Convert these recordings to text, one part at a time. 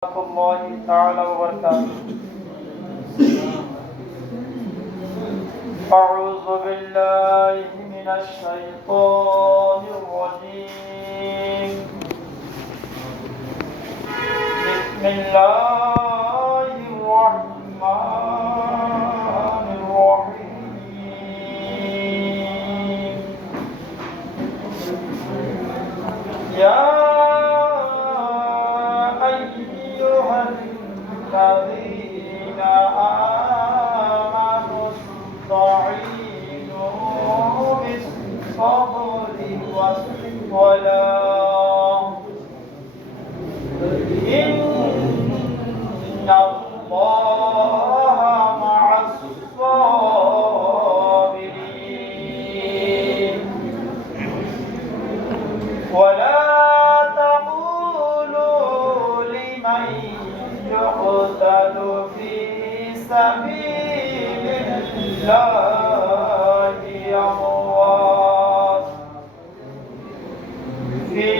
الله تعالى وبركاته. أعوذ بالله من الشيطان الرجيم. بسم الله الرحمن الرحيم. يا الذين آمنوا استعينوا بالصبر والصلاة إن الله مع الصابرين ولا تقولوا لمن يقتل في سبيل الله أموات في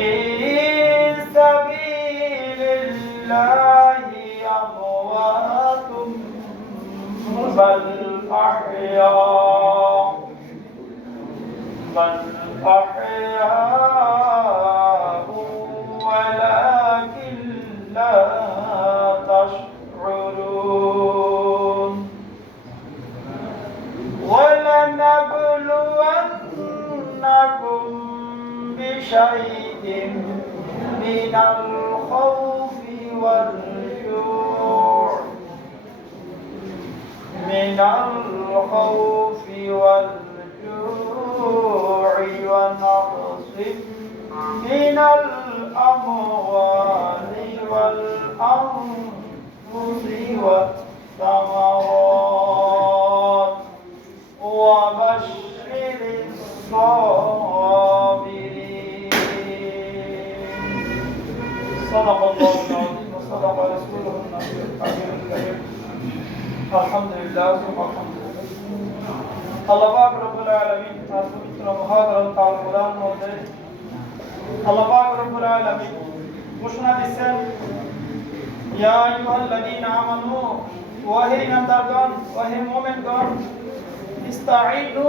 سبيل الله أموات بل أحياء ولكن لا تشعرون ولنبلونكم بشيء من الخوف والجوع ونقص من الأموال والأنفس والثمرات وبشر الصابرين. صدق الله العظيم وصدق رسوله النبي الكريم. الحمد لله ثم الحمد لله. আল্লাহ পাক রব্বুল আলামিন তার পবিত্র মহাগ্রন্থ আল কোরআন মধ্যে আল্লাহ পাক রব্বুল আলামিন ঘোষণা দিচ্ছেন, ইয়া আইয়ুহাল্লাযীনা আমানু, ওয়াহে ইমানদারগণ, ওয়াহে মুমিনগণ, ইস্তাঈনু,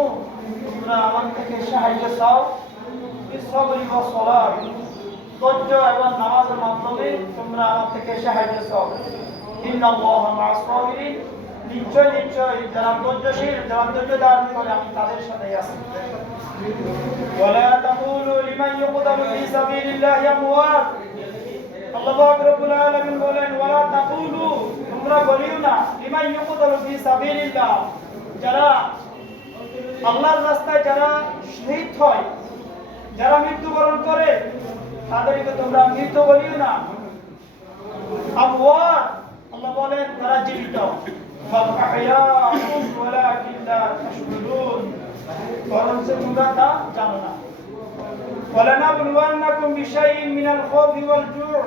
তোমরা আমার থেকে সাহায্য চাও, বিসবরি ওয়াস সালাত, ধৈর্য এবং নামাজের মাধ্যমে তোমরা আমার থেকে সাহায্য চাও। ইন্নাল্লাহা মা'আস সাবিরিন, নিশ্চয় যারা ধৈর্যশীল, যারা ধৈর্য ধারণ করে আমি তাদের সাথে আছি। ওয়ালা তাকুলু লিমান ইউকতালু ফি সাবিলিল্লাহি আমওয়াত, আল্লাহ পাক রব্বুল আলামিন বলেন, ওয়ালা তাকুলু, তোমরা বলিও না, লিমান ইউকতালু ফি সাবিলিল্লাহ, যারা আল্লাহর রাস্তায় যারা শহীদ হয়, যারা মৃত্যুবরণ করে তাদেরকে তোমরা মৃত বলিও না। আমওয়াত, আল্লাহ বলেন তারা জীবিত। বরঞ্চ তোমরা তা জানো না। ولنبلونكم بشيء من الخوف والجوع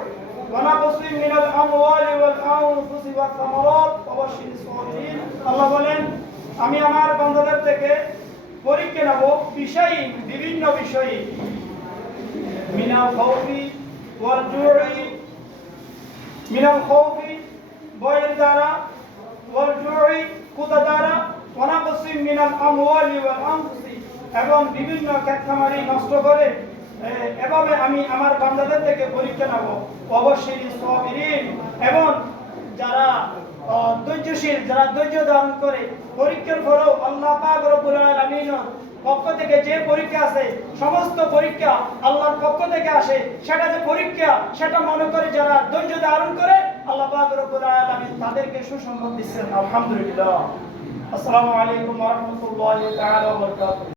ونقص من الأموال والأنفس والثمرات وبشر الصابرين। আল্লাহ বলেন, আমি আমার বান্দাদের থেকে পরীক্ষা নেব বিভিন্ন বিষয়ে, মিনাল খাউফি ওয়াল জু'i, মিনাল খাউফি ভয়ের দ্বারা, ওয়াল জু'i ক্ষুধা দ্বারা, ওয়া নাকসিম মিনাল আমওয়ালি ওয়াল আনফুসি, এবং বিভিন্ন ক্ষেতখামারি নষ্ট করে এভাবে আমি আমার বান্দাদের থেকে পরীক্ষা নেব। অবশ্যই সাবিরিন, এবং যারা ধৈর্যশীল, যারা ধৈর্য ধারণ করে, পরীক্ষার পরেও আল্লাহ পাক রব্বুল আলামিনের পক্ষ থেকে যে পরীক্ষা আছে, সমস্ত পরীক্ষা আল্লাহর পক্ষ থেকে আসে, সেটা যে পরীক্ষা সেটা মনে করে যারা ধৈর্য ধারণ করে আল্লাহ পাক রব্বুল আলামিন তাদেরকে সুসংবাদ দিচ্ছেন। আলহামদুলিল্লাহ। আসসালামু আলাইকুম ওয়া রাহমাতুল্লাহি তাআলা ওয়া বারাকাতুহু।